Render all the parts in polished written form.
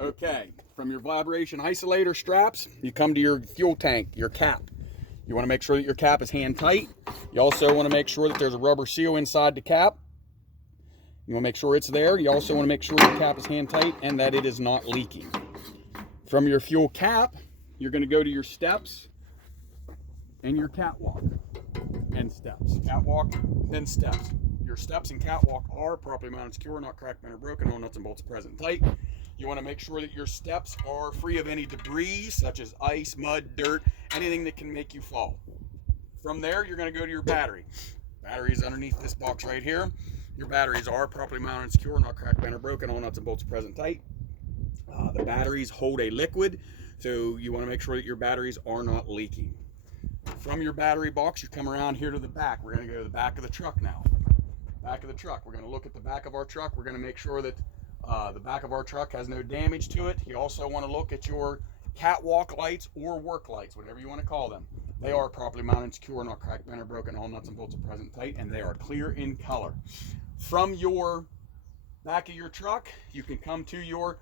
Okay, from your vibration isolator straps, you come to your fuel tank, your cap. You want to make sure that your cap is hand tight. You also want to make sure that there's a rubber seal inside the cap. You want to make sure it's there. You also want to make sure your cap is hand tight and that it is not leaking. From your fuel cap, you're going to go to your steps and your catwalk and steps. Catwalk, then steps. Your steps and catwalk are properly mounted, secure, not cracked, bent, or broken. All nuts and bolts are present tight. You want to make sure that your steps are free of any debris, such as ice, mud, dirt, anything that can make you fall. From there, you're going to go to your battery. Battery is underneath this box right here. Your batteries are properly mounted, secure, not cracked, bent, or broken. All nuts and bolts are present tight. The batteries hold a liquid, so you want to make sure that your batteries are not leaking. From your battery box, you come around here to the back. We're going to go to the back of the truck now. Back of the truck. We're going to look at the back of our truck. We're going to make sure that the back of our truck has no damage to it. You also want to look at your catwalk lights or work lights, whatever you want to call them. They are properly mounted, secure, not cracked, bent, or broken. All nuts and bolts are present tight, and they are clear in color. From your back of your truck, you can come to your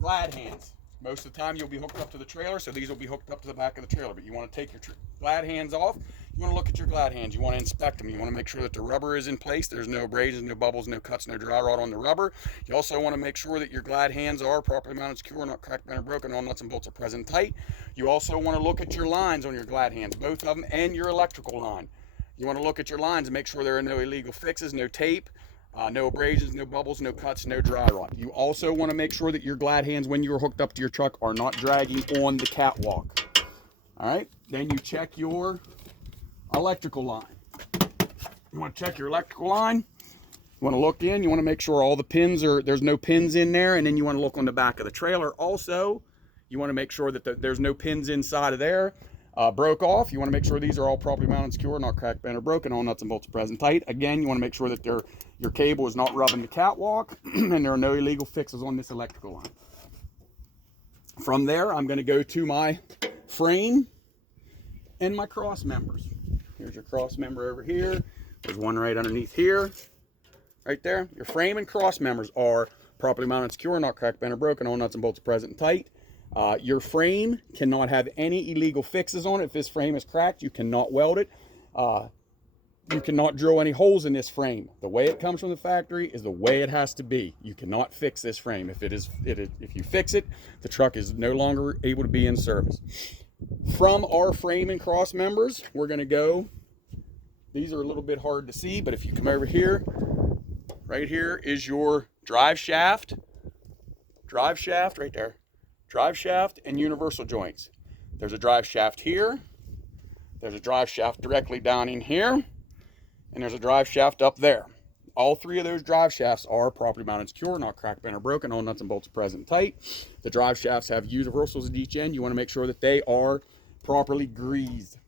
glad hands. Most of the time you'll be hooked up to the trailer, so these will be hooked up to the back of the trailer. But you want to take your glad hands off. You want to look at your glad hands. You want to inspect them. You want to make sure that the rubber is in place. There's no abrasions, no bubbles, no cuts, no dry rot on the rubber. You also want to make sure that your glad hands are properly mounted, secure, not cracked, bent, or broken. All nuts and bolts are present tight. You also want to look at your lines on your glad hands, both of them, and your electrical line. You want to look at your lines and make sure there are no illegal fixes, no tape, no abrasions, no bubbles, no cuts, no dry rot. You also want to make sure that your glad hands, when you are hooked up to your truck, are not dragging on the catwalk. All right, then you check your electrical line. You want to check your electrical line. You want to look in. You want to make sure all the pins there's no pins in there, and then you want to look on the back of the trailer. Also, you want to make sure that there's no pins inside of there. Broke off. You want to make sure these are all properly mounted, secure, not cracked, bent, or broken. All nuts and bolts are present tight. Again, you want to make sure that your cable is not rubbing the catwalk and there are no illegal fixes on this electrical line. From there, I'm going to go to my frame and my cross members. Here's your cross member over here. There's one right underneath here. Right there. Your frame and cross members are properly mounted, secure, not cracked, bent, or broken. All nuts and bolts are present and tight. Your frame cannot have any illegal fixes on it. If this frame is cracked, you cannot weld it. You cannot drill any holes in this frame. The way it comes from the factory is the way it has to be. You cannot fix this frame. If you fix it, the truck is no longer able to be in service. From our frame and cross members, we're going to go. These are a little bit hard to see, but if you come over here, right here is your drive shaft. Drive shaft right there. Drive shaft and universal joints. There's a drive shaft here. There's a drive shaft directly down in here. And there's a drive shaft up there. All three of those drive shafts are properly mounted, secure, not cracked, bent, or broken. All nuts and bolts are present and tight. The drive shafts have universals at each end. You want to make sure that they are properly greased.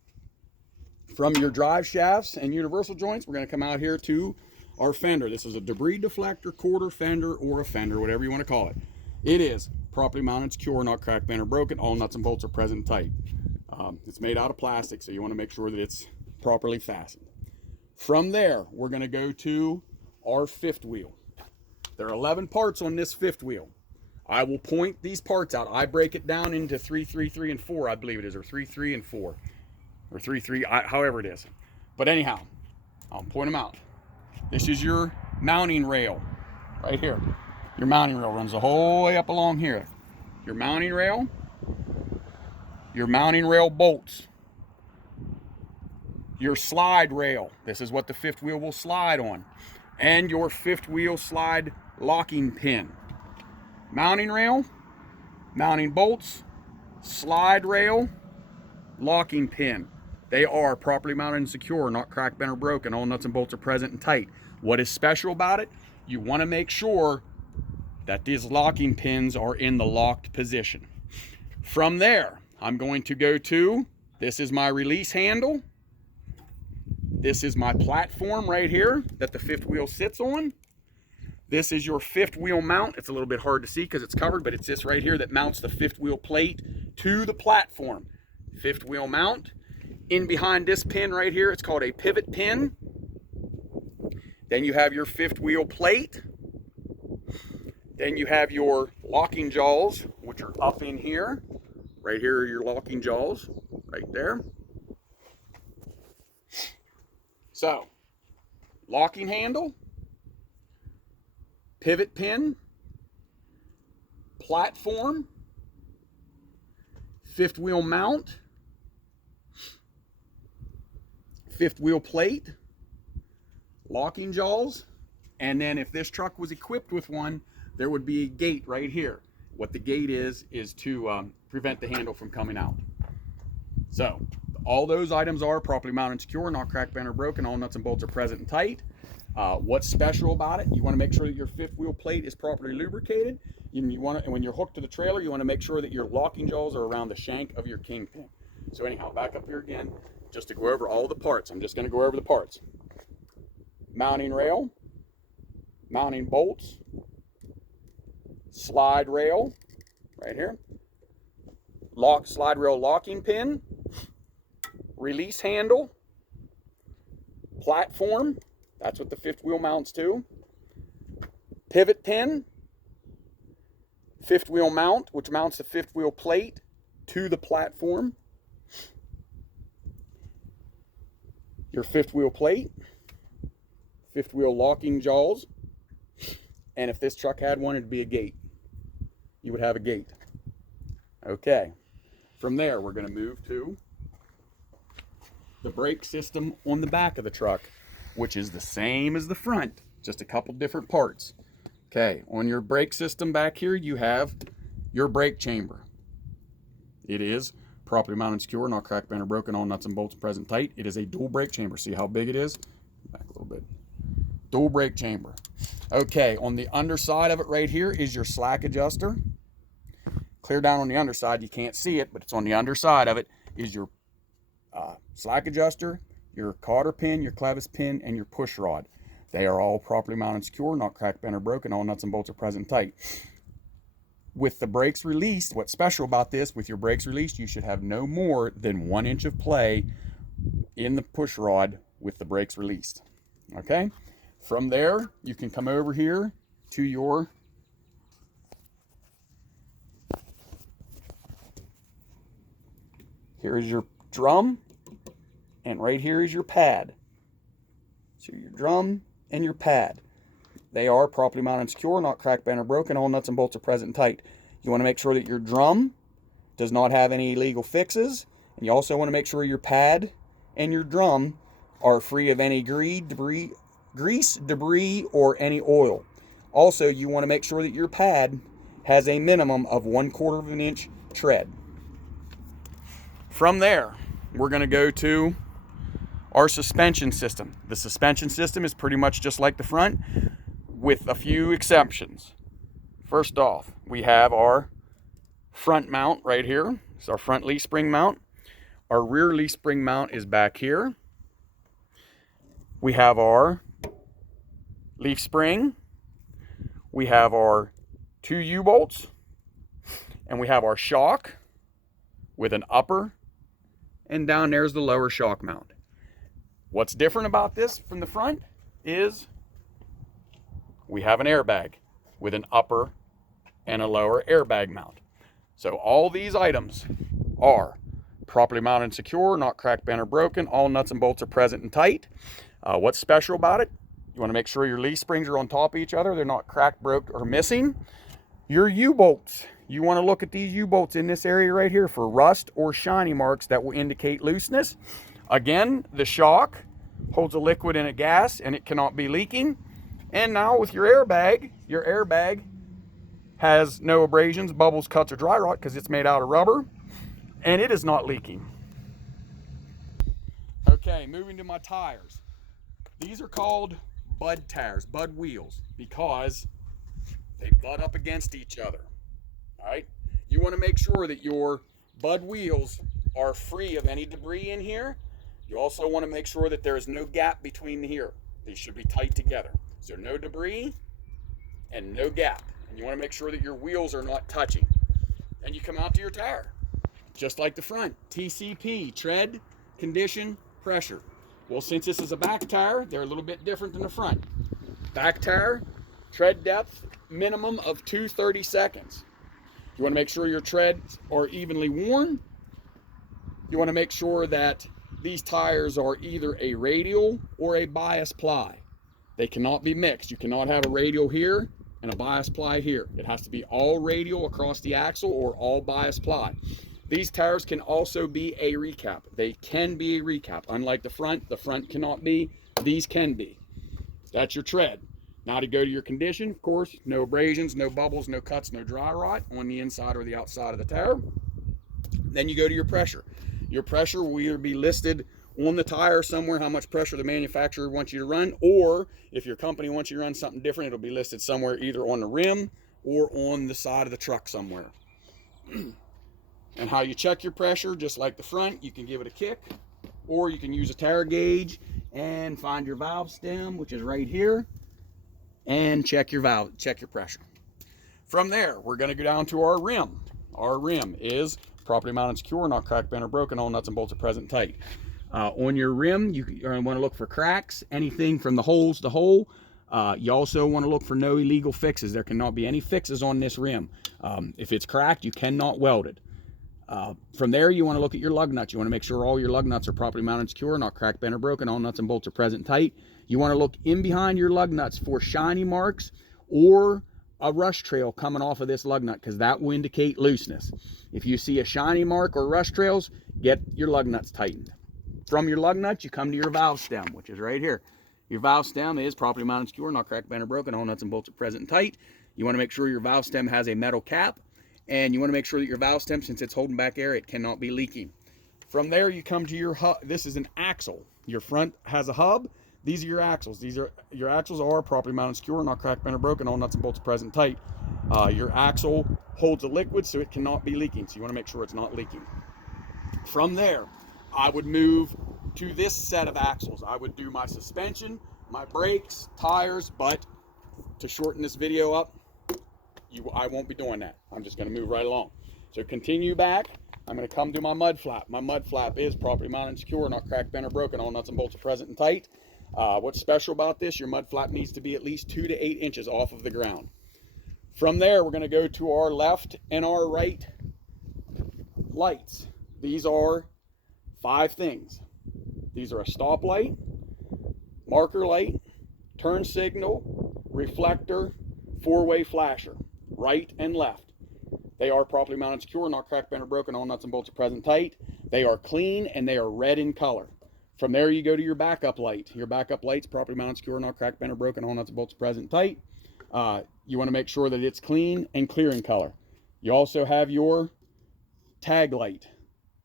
From your drive shafts and universal joints, we're going to come out here to our fender. This is a debris deflector, quarter fender, or a fender, whatever you want to call it. It is properly mounted, secure, not cracked, bent, or broken. All nuts and bolts are present and tight. It's made out of plastic, so you want to make sure that it's properly fastened. From there, we're going to go to our fifth wheel. There are 11 parts on this fifth wheel. I will point these parts out. I break it down into 3, 3, 3, and 4, I believe it is, or 3, 3, and 4, or 3, 3, however it is. But anyhow, I'll point them out. This is your mounting rail right here. Your mounting rail runs the whole way up along here. Your mounting rail bolts, your slide rail. This is what the fifth wheel will slide on. And your fifth wheel slide locking pin. Mounting rail, mounting bolts, slide rail, locking pin. They are properly mounted and secure, not cracked, bent, or broken. All nuts and bolts are present and tight. What is special about it? You want to make sure that these locking pins are in the locked position. From there, I'm going to go to, this is my release handle. This is my platform right here that the fifth wheel sits on. This is your fifth wheel mount. It's a little bit hard to see because it's covered, but it's this right here that mounts the fifth wheel plate to the platform. Fifth wheel mount. In behind this pin right here, it's called a pivot pin. Then you have your fifth wheel plate. Then you have your locking jaws, which are up in here. Right here are your locking jaws, right there. So, locking handle, pivot pin, platform, fifth wheel mount, fifth wheel plate, locking jaws, and then if this truck was equipped with one, there would be a gate right here. What the gate is to prevent the handle from coming out. So all those items are properly mounted and secure, not cracked, bent, or broken. All nuts and bolts are present and tight. What's special about it? You want to make sure that your fifth wheel plate is properly lubricated. And when you're hooked to the trailer, you want to make sure that your locking jaws are around the shank of your kingpin. So anyhow, back up here again, just to go over all the parts. I'm just going to go over the parts. Mounting rail, mounting bolts, slide rail, right here, slide rail locking pin, release handle, platform, that's what the fifth wheel mounts to, pivot pin, fifth wheel mount, which mounts the fifth wheel plate to the platform, your fifth wheel plate, fifth wheel locking jaws, and if this truck had one, it'd be a gate. You would have a gate. Okay, from there we're going to move to the brake system on the back of the truck, which is the same as the front, just a couple different parts. Okay, on your brake system back here, you have your brake chamber. It is properly mounted and secure, not cracked, bent, or broken, all nuts and bolts present tight. It is a dual brake chamber. See how big it is? Back a little bit. Dual brake chamber. Okay, on the underside of it right here is your slack adjuster. Clear down on the underside, you can't see it, but it's on the underside of it is your slack adjuster, your cotter pin, your clevis pin, and your push rod. They are all properly mounted and secure, not cracked, bent, or broken, all nuts and bolts are present tight. With the brakes released, what's special about this, with your brakes released, you should have no more than 1 inch of play in the push rod with the brakes released. Okay? From there, you can come over here to your here is your drum, and right here is your pad. So your drum and your pad. They are properly mounted and secure, not cracked, bent, or broken. All nuts and bolts are present and tight. You want to make sure that your drum does not have any illegal fixes, and you also want to make sure your pad and your drum are free of any grease, debris, or any oil. Also, you want to make sure that your pad has a minimum of 1/4 of an inch tread. From there, we're going to go to our suspension system. The suspension system is pretty much just like the front, with a few exceptions. First off, we have our front mount right here. It's our front leaf spring mount. Our rear leaf spring mount is back here. We have our leaf spring. We have our 2 U-bolts. And we have our shock with an upper, and down there's the lower shock mount. What's different about this from the front is we have an airbag with an upper and a lower airbag mount. So all these items are properly mounted and secure, not cracked, bent, or broken. All nuts and bolts are present and tight. What's special about it? You want to make sure your leaf springs are on top of each other. They're not cracked, broke, or missing. Your U-bolts. You want to look at these U-bolts in this area right here for rust or shiny marks that will indicate looseness. Again, the shock holds a liquid and a gas, and it cannot be leaking. And now with your airbag has no abrasions, bubbles, cuts, or dry rot because it's made out of rubber, and it is not leaking. Okay, moving to my tires. These are called bud tires, bud wheels, because they butt up against each other. All right, you want to make sure that your bud wheels are free of any debris in here. You also want to make sure that there is no gap between here. These should be tight together. So no debris and no gap. And you want to make sure that your wheels are not touching. Then you come out to your tire, just like the front. TCP, tread, condition, pressure. Well, since this is a back tire, they're a little bit different than the front. Back tire, tread depth minimum of 2 30 seconds. You want to make sure your treads are evenly worn. You want to make sure that these tires are either a radial or a bias ply. They cannot be mixed. You cannot have a radial here and a bias ply here. It has to be all radial across the axle or all bias ply. These tires can also be a recap. They can be a recap. Unlike the front cannot be. These can be. That's your tread. Now to go to your condition, of course, no abrasions, no bubbles, no cuts, no dry rot on the inside or the outside of the tire. Then you go to your pressure. Your pressure will either be listed on the tire somewhere, how much pressure the manufacturer wants you to run, or if your company wants you to run something different, it'll be listed somewhere either on the rim or on the side of the truck somewhere. And how you check your pressure, just like the front, you can give it a kick, or you can use a tire gauge and find your valve stem, which is right here, and check your valve, check your pressure. From there, we're going to go down to our rim. Our rim is properly mounted, secure, not cracked, bent, or broken. All nuts and bolts are present and tight. On your rim, you want to look for cracks, anything from the holes to hole. You also want to look for no illegal fixes. There cannot be any fixes on this rim. If it's cracked, you cannot weld it. From there, you want to look at your lug nuts. You want to make sure all your lug nuts are properly mounted, secure, not cracked, bent, or broken. All nuts and bolts are present and tight. You want to look in behind your lug nuts for shiny marks or a rust trail coming off of this lug nut, because that will indicate looseness. If you see a shiny mark or rust trails, get your lug nuts tightened. From your lug nuts, you come to your valve stem, which is right here. Your valve stem is properly mounted, secure, not cracked, bent, or broken. All nuts and bolts are present and tight. You want to make sure your valve stem has a metal cap, and you want to make sure that your valve stem, since it's holding back air, it cannot be leaking. From there, you come to your hub. This is an axle. Your front has a hub. These are your axles. Your axles are properly mounted, secure, not cracked, bent, or broken. All nuts and bolts are present and tight. Your axle holds a liquid, so it cannot be leaking. So you want to make sure it's not leaking. From there, I would move to this set of axles. I would do my suspension, my brakes, tires, but to shorten this video up, I won't be doing that. I'm just going to move right along. So continue back. I'm going to come to my mud flap. My mud flap is properly mounted and secure, not cracked, bent, or broken. All nuts and bolts are present and tight. What's special about this, your mud flap needs to be at least 2 to 8 inches off of the ground. From there, we're going to go to our left and our right lights. These are 5 things. These are a stop light, marker light, turn signal, reflector, 4-way flasher, right and left. They are properly mounted, secure, not cracked, bent, or broken. All nuts and bolts are present tight. They are clean and they are red in color. From there, you go to your backup light. Your backup light's properly mounted, secure, not cracked, bent, or broken. All nuts and bolts are present tight. You want to make sure that it's clean and clear in color. You also have your tag light.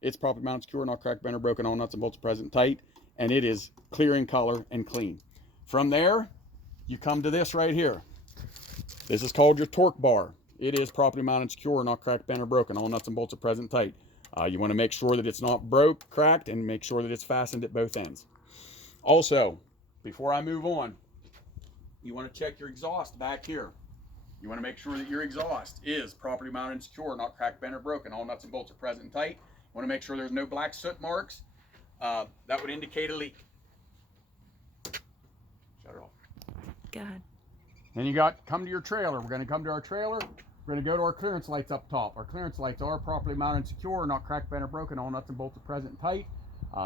It's properly mounted, secure, not cracked, bent, or broken. All nuts and bolts are present tight, and it is clear in color and clean. From there, you come to this right here. This is called your torque bar. It is properly mounted, secure, not cracked, bent, or broken. All nuts and bolts are present tight. You want to make sure that it's not broke, cracked, and make sure that it's fastened at both ends. Also, before I move on, you want to check your exhaust back here. You want to make sure that your exhaust is properly mounted and secure, not cracked, bent, or broken. All nuts and bolts are present and tight. You want to make sure there's no black soot marks. That would indicate a leak. Shut it off. God. Then you come to your trailer. We're going to come to our trailer. We're going to go to our clearance lights up top. Our clearance lights are properly mounted and secure, not cracked, bent, or broken. All nuts and bolts are present and tight.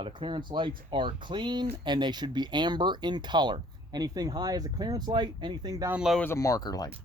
The clearance lights are clean and they should be amber in color. Anything high is a clearance light. Anything down low is a marker light.